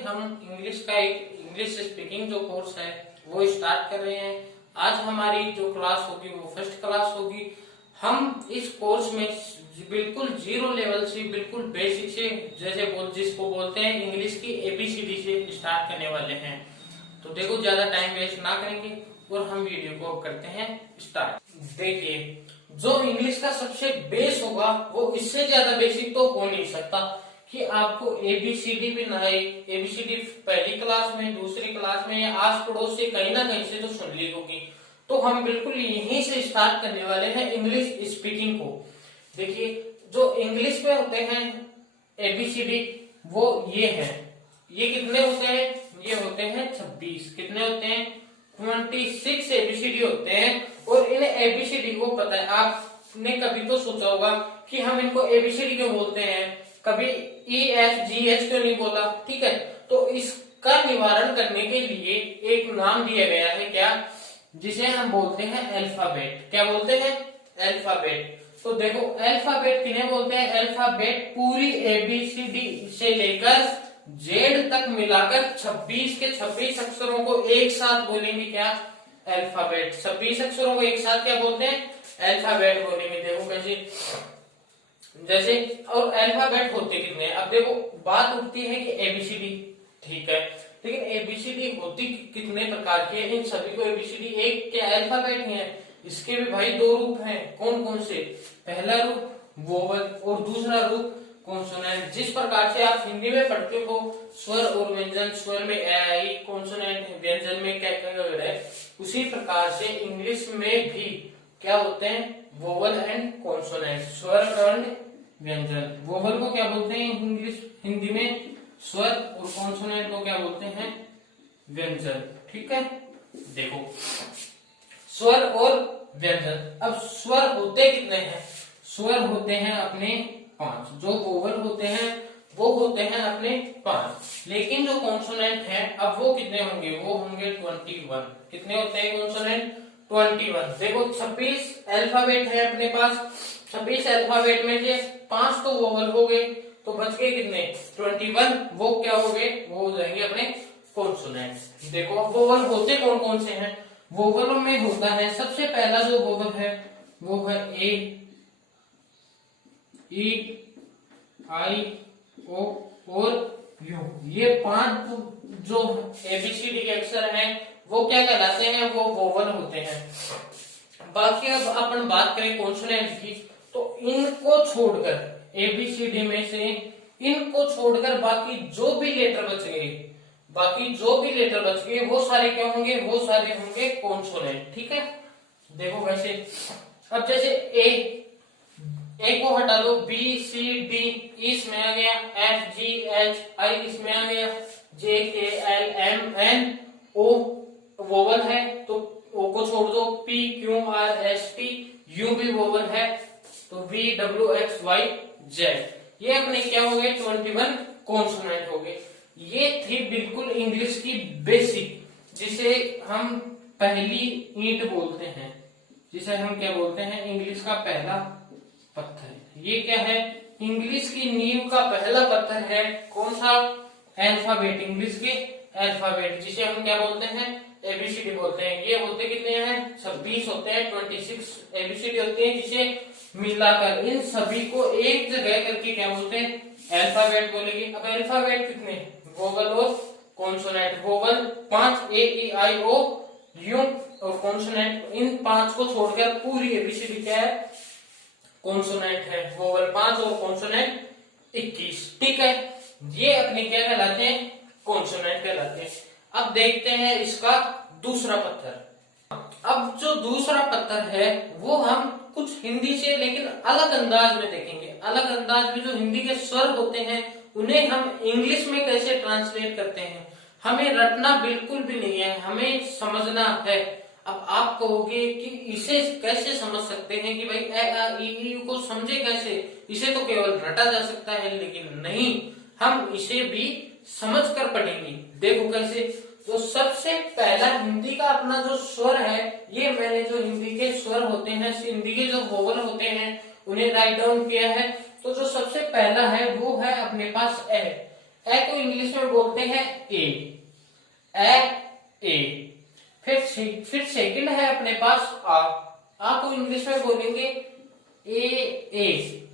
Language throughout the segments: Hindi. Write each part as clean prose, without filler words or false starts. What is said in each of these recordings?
हम इंग्लिश स्पीकिंग जो कोर्स है वो स्टार्ट कर रहे हैं। आज हमारी जो क्लास होगी वो फर्स्ट क्लास होगी। हम इस कोर्स में बिल्कुल जीरो लेवल से, बिल्कुल बेसिक से, जिसको बोलते हैं इंग्लिश की एबीसीडी से स्टार्ट करने वाले हैं। तो देखो, ज्यादा टाइम वेस्ट ना करेंगे और हम वीडियो को करते हैं स्टार्ट। देखिए, जो इंग्लिश का सबसे बेस होगा वो इससे ज्यादा बेसिक तो हो नहीं सकता कि आपको एबीसीडी भी ना, एबीसीडी पहली क्लास में, दूसरी क्लास में या आस पड़ोस से कहीं ना कहीं से तो सुन ली होगी। तो हम बिल्कुल यहीं से स्टार्ट करने वाले हैं इंग्लिश स्पीकिंग को। देखिए, जो इंग्लिश में होते हैं एबीसीडी वो ये है। ये कितने होते हैं? ये होते हैं 26। कितने होते हैं? 26 एबीसीडी होते हैं। और इन एबीसीडी को पता है, आपने कभी तो सोचा होगा कि हम इनको एबीसीडी क्यों बोलते हैं, कभी EFGH क्यों नहीं बोला? ठीक है, तो इसका निवारण करने के लिए एक नाम दिया गया है, क्या, जिसे हम बोलते हैं अल्फाबेट। क्या बोलते हैं? अल्फाबेट। तो देखो, अल्फाबेट किन्हें बोलते हैं? अल्फाबेट पूरी एबीसीडी से लेकर जेड तक मिलाकर 26 के 26 अक्षरों को एक साथ बोलेंगे, क्या? अल्फाबेट। 26 अक्षरों को एक साथ क्या बोलते हैं? अल्फाबेट बोलेंगे। देखो कैसे, जैसे, और अल्फाबेट होते कितने हैं? अब देखो, बात उठती है कि एबीसीडी, ठीक है, लेकिन एबीसीडी होती कितने प्रकार की है? इन सभी को एबीसीडी एक के अल्फाबेट ही है। इसके भी भाई दो रूप हैं। कौन कौन से? पहला रूप वोवल और दूसरा रूप कॉन्सोनेंट। जिस प्रकार से आप हिंदी में पढ़ते हो स्वर और व्यंजन, स्वर में आई, कॉन्सोनेंट व्यंजन में क्या है, उसी प्रकार से इंग्लिश में भी क्या होते हैं? वोवल एंड कॉन्सोनेंट, स्वर और व्यंजन। वोवल को क्या बोलते हैं इंग्लिश हिंदी में? स्वर। और कॉन्सोनेंट को क्या बोलते हैं? व्यंजन। ठीक है, देखो, स्वर और व्यंजन। अब स्वर होते कितने हैं? स्वर होते हैं अपने 5। जो वोवल होते हैं वो होते हैं अपने 5। लेकिन जो कॉन्सोनेंट है, अब वो कितने होंगे? वो होंगे 21। कितने होते हैं कॉन्सोनेंट? 21। देखो, 26 अल्फाबेट है अपने पास। 26 अल्फाबेट में से 5 तो वोवल हो गए, तो बच गए कितने? 21। वो क्या हो गए? वो हो जाएंगे अपने कॉन्सोनेंट। देखो, अब वोवल होते कौन कौन से हैं? वोवलों में होता है, सबसे पहला जो वोवल है वो है ए, ई, आई, ओ और यू। ये 5 जो एबीसीडी के अक्षर हैं वो क्या कहलाते हैं? वो वोवल होते हैं। बाकी अब अपन बात करें कॉन्सोनेंट की, तो इनको छोड़कर एबीसीडी में से इनको छोड़कर बाकी जो भी लेटर बच गए वो सारे क्या होंगे? वो सारे होंगे कॉन्सोनेंट। ठीक है, देखो वैसे, अब जैसे ए को हटा दो, बी सी डी इसमें आ गया, एफ जी एच आई इसमें आ गया, J K L M N O vowel है तो ओ को छोड़ दो, P Q R S T U भी वोवल है, तो V W X Y Z. ये अपने क्या हो गए? 21 कॉन्सोनेंट हो गए। ये थी बिल्कुल इंग्लिश की बेसिक, जिसे हम पहली ईंट बोलते हैं, जिसे हम क्या बोलते हैं? इंग्लिश का पहला पत्थर। ये क्या है? इंग्लिश की नींव का पहला पत्थर है। कौन सा? अल्फाबेट। इंग्लिश के अल्फाबेट, जिसे हम क्या बोलते हैं? एबीसीडी बोलते हैं। ये होते कितने हैं? 26 होते हैं। 26 एबीसीडी होते हैं, जिसे मिलाकर इन सभी को एक जगह करके क्या बोलते हैं? अल्फाबेट बोलेंगे। अब अल्फाबेट कितने? वोवल और consonant. Vowel 5, A E I O U, और कॉन्सोनेंट इन 5 को छोड़कर पूरी एबीसीडी क्या है? कॉन्सोनेंट है। वोवल 5 और कॉन्सोनेंट 21। ठीक है, ये अपने क्या कहलाते हैं? कॉन्सोनेंट कहलाते हैं। अब देखते हैं इसका दूसरा पत्थर। अब जो दूसरा पत्थर है वो हम कुछ हिंदी से लेकिन अलग अंदाज में देखेंगे। अलग अंदाज में जो हिंदी के स्वर होते हैं उन्हें हम इंग्लिश में कैसे ट्रांसलेट करते हैं, हमें रटना बिल्कुल भी नहीं है, हमें समझना है। अब आप कहोगे कि इसे कैसे समझ सकते हैं कि भाई ए आ ई ई को समझे कैसे? इसे तो केवल रटा जा सकता है, लेकिन नहीं, हम इसे भी समझ कर पढ़ेंगे। देखो कैसे, तो सबसे पहला हिंदी का अपना जो स्वर है, ये मैंने जो हिंदी के स्वर होते हैं, हिंदी के जो वोवल होते हैं उन्हें राइट डाउन किया है। तो जो सबसे पहला है वो है अपने पास ए। ए को इंग्लिश में बोलते हैं ए, ए। फिर सेकंड है अपने पास आ को इंग्लिश में बोलेंगे ए,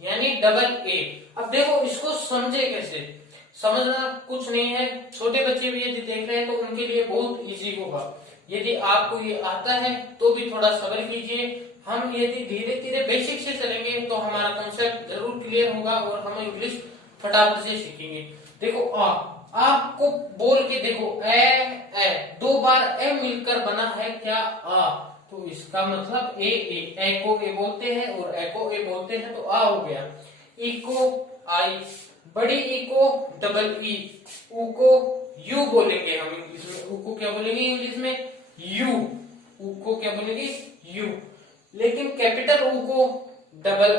यानी डबल ए। अब देखो इसको समझे कैसे, समझना कुछ नहीं है, छोटे बच्चे भी यदि देख रहे हैं तो उनके लिए बहुत इजी होगा। यदि आपको ये आता है तो भी थोड़ा सब्र कीजिए, हम यदि धीरे धीरे बेसिक से चलेंगे तो हमारा कॉन्सेप्ट जरूर क्लियर होगा और हम इंग्लिश फटाफट से सीखेंगे। देखो आपको बोल के देखो ए, 2 बार ए मिलकर बना है क्या आ, तो इसका मतलब ए को ए बोलते हैं और ए को ए बोलते हैं तो आ हो गया। ई को आई, बड़ी ई को डबल ई, ऊ को यू बोलेंगे हम इंग्लिश में, ऊ को क्या बोलेंगे इंग्लिश में यू, ऊ को क्या बोलेंगे यू। लेकिन कैपिटल ऊ को डबल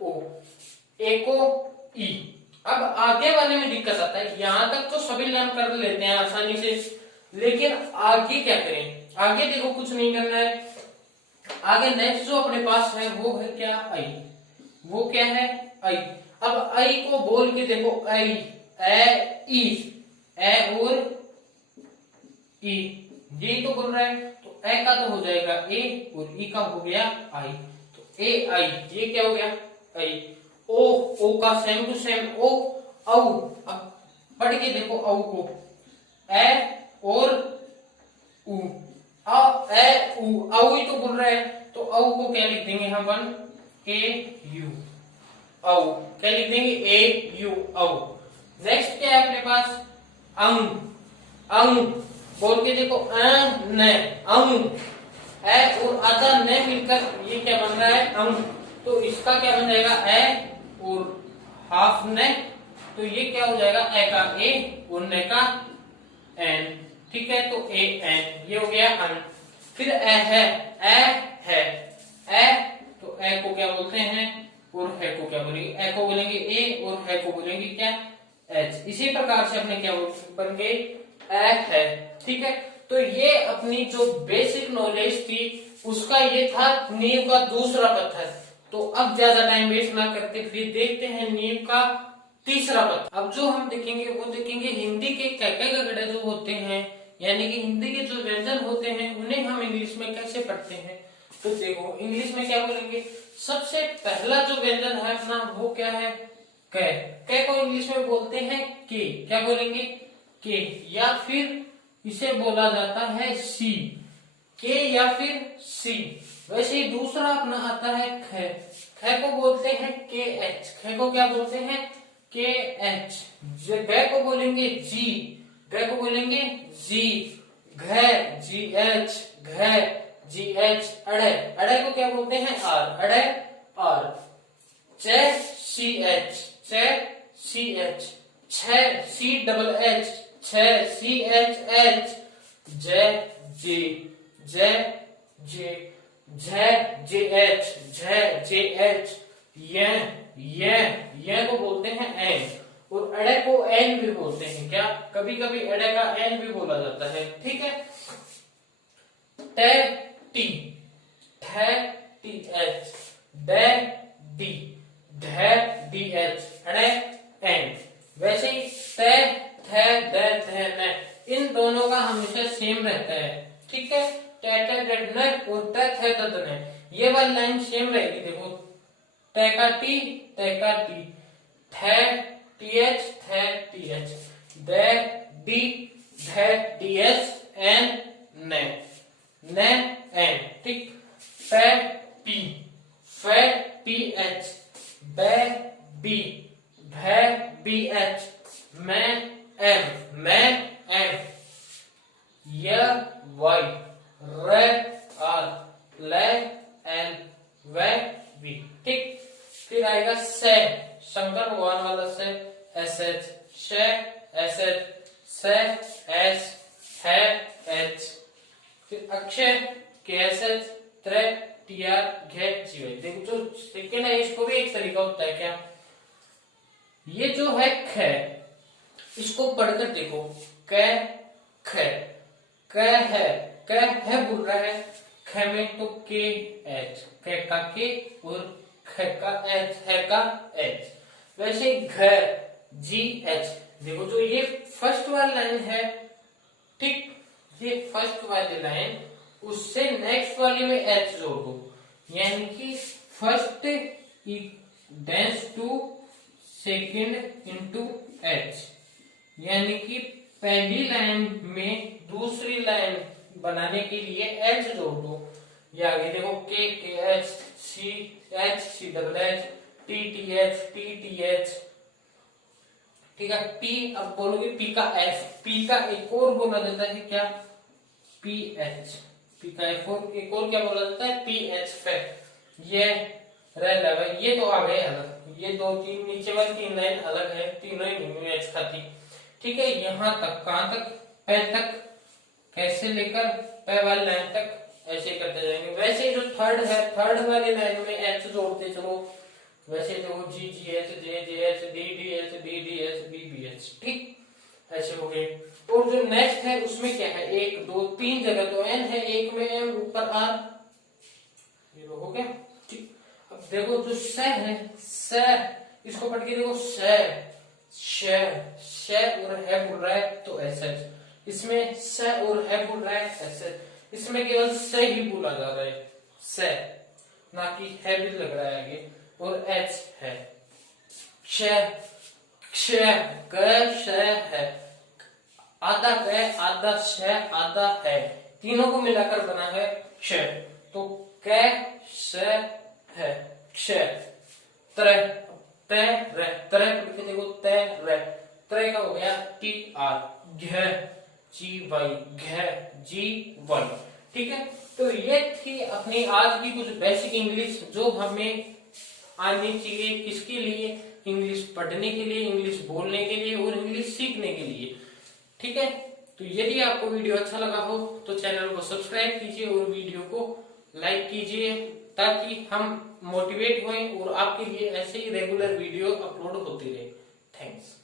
ओ, ए को ई। अब आगे वाले में दिक्कत आता है, यहां तक तो सभी लर्न कर लेते हैं आसानी से, लेकिन आगे क्या करें? आगे देखो कुछ नहीं करना है, आगे नेक्स्ट जो अपने पास है वो है क्या आई, वो क्या है आई। अब आई को बोल के देखो आई, ए और ई, ये तो बोल रहा है तो ए का तो हो जाएगा ए और ई का हो गया आई, तो ए आई, ये क्या हो गया आई। ओ का सेम टू सेम ओ, औ। अब पढ़ के देखो औ को, ए और ऊ, ए ऊ, औ ही तो बोल रहा है तो औ को क्या लिख देंगे हम ए यू, औ क्या लिख देंगे ए यू, औ। नेक्स्ट क्या है अपने पास अंग बोल के देखो न, अंग, ए और आधा न मिलकर ये क्या बन रहा है अंग, तो इसका क्या बन जाएगा ए और हाफ न, तो ये क्या हो जाएगा ए का ए और न का एन, ठीक है, तो ए एन, ये हो गया अन। फिर ए तो ए को क्या बोलते हैं और है को क्या बोलेंगे, ए को बोलेंगे ए और है को बोलेंगे क्या एच। इसी प्रकार से अपने क्या बन गए ए है, ठीक है। तो ये अपनी जो बेसिक नॉलेज थी उसका ये था नींव का दूसरा पत्थर। तो अब ज्यादा टाइम वेस्ट ना करते फिर देखते हैं नींव का तीसरा पत्थर। अब जो हम देखेंगे वो देखेंगे हिंदी के कैके गगड़े जो होते हैं, यानी कि हिंदी के जो व्यंजन होते हैं उन्हें हम इंग्लिश में कैसे पढ़ते हैं। तो देखो इंग्लिश में क्या बोलेंगे, सबसे पहला जो व्यंजन है अपना वो क्या है कै को इंग्लिश में बोलते हैं के, क्या बोलेंगे के, या फिर इसे बोला जाता है सी, के या फिर सी। वैसे ही दूसरा अपना आता है ख को बोलते हैं के एच, ख को क्या बोलते हैं के एच। ग को बोलेंगे जी, ग को बोलेंगे जी, घ जी एच, घ जी एच। अड़े को क्या बोलते हैं आर, अड़े आर। च सी एच, च सी एच, छ सी डबल एच, छ सी एच एच। ज जे, ज जे, झ जे एच, झ जे एच। ये को बोलते हैं एन, और अड़े को एन भी बोलते हैं, क्या कभी कभी अड़े का एन भी बोला जाता है, ठीक है। ट टी, ठ टी एच, ड डी, ढ डी एच, अड़े एन। वैसे ही ट थ द ध न, इन दोनों का हमेशा सेम रहता है, ठीक है। ट ट ड न और ट थ द द न, ये वाली लाइन सेम रहेगी। देखो ट का टी, ठ टी एच, थ टी एच, द डी, ध डी एच, एन न, एन, ठीक। प पी, फ पी एच, ब बी, भ बी एच, मैं एम, य वाई, र आर, ल एल, व वी, ठीक। फिर आएगा से, शंकर भगवान वाला से, एस एच, श एस एच, स एस, है एच। फिर अक्षय के एस एच, त्र टी आर, घ जी वाई। देखो जो सेकंड है इसको भी एक तरीका होता है, क्या ये जो है ख, इसको पढ़कर देखो क ख, क है बोल रहा है ख में, तो के एच, क का के और ख का एच, है का एच। वैसे घ जी एच। देखो जो ये फर्स्ट वाली लाइन है, ठीक, ये फर्स्ट वाली लाइन, उससे नेक्स्ट वाली में एच जोड़ दो, यानी कि first dense to second into H, यानी कि पहली लाइन में दूसरी लाइन बनाने के लिए एच जोड़ दो। ये आगे देखो K H C double H T T H, ठीक है। पी, अब बोलोगे पी का एफ, पी का एक और बोला जाता है क्या, पी एच, पी का एक और क्या बोला जाता है, पी एच फैक्ट। ये रेल, ये तो आ गए अलग, ये दो तीन नीचे वाली तीन लाइन अलग है, तीनों ही एच खाती, ठीक है। यहां तक, कहां तक, पे तक, कैसे लेकर पे वाली लाइन तक ऐसे करते जाएंगे। वैसे जो थर्ड है, थर्ड वाली लाइन में एच जोड़ते चलो, वैसे जो G G H J J H D D H D D H B B H, ठीक, ऐसे हो गए। और जो नेक्स्ट है उसमें क्या है, एक दो तीन जगह तो एन है, एक में एम ऊपर आर, ये हो गया, ठीक। अब देखो जो स है, स, इसको पढ़ के देखो, श और है बोल रहा है तो एस एच, इसमें स और है बोल रहा है एस एच, इसमें केवल स ही बोला जा रहा है, स, ना कि है भी लग रहा है आगे, और एच है, क्ष, क्ष, क, श है, आधा क, आधा श, आधा है, तीनों को मिलाकर बना है क्ष, तो क, श है, क्ष, त्र, त्र पढ़ के देखो, त्र का हो गया टी आर, घ जी वाई, घ जी वाई, ठीक है। तो ये थी अपनी आज की कुछ बेसिक इंग्लिश जो हमें आनी चाहिए, किसके लिए, इंग्लिश पढ़ने के लिए, इंग्लिश बोलने के लिए और इंग्लिश सीखने के लिए, ठीक है। तो यदि आपको वीडियो अच्छा लगा हो तो चैनल को सब्सक्राइब कीजिए और वीडियो को लाइक कीजिए, ताकि हम मोटिवेट हों और आपके लिए ऐसे ही रेगुलर वीडियो अपलोड होती रहे। थैंक्स।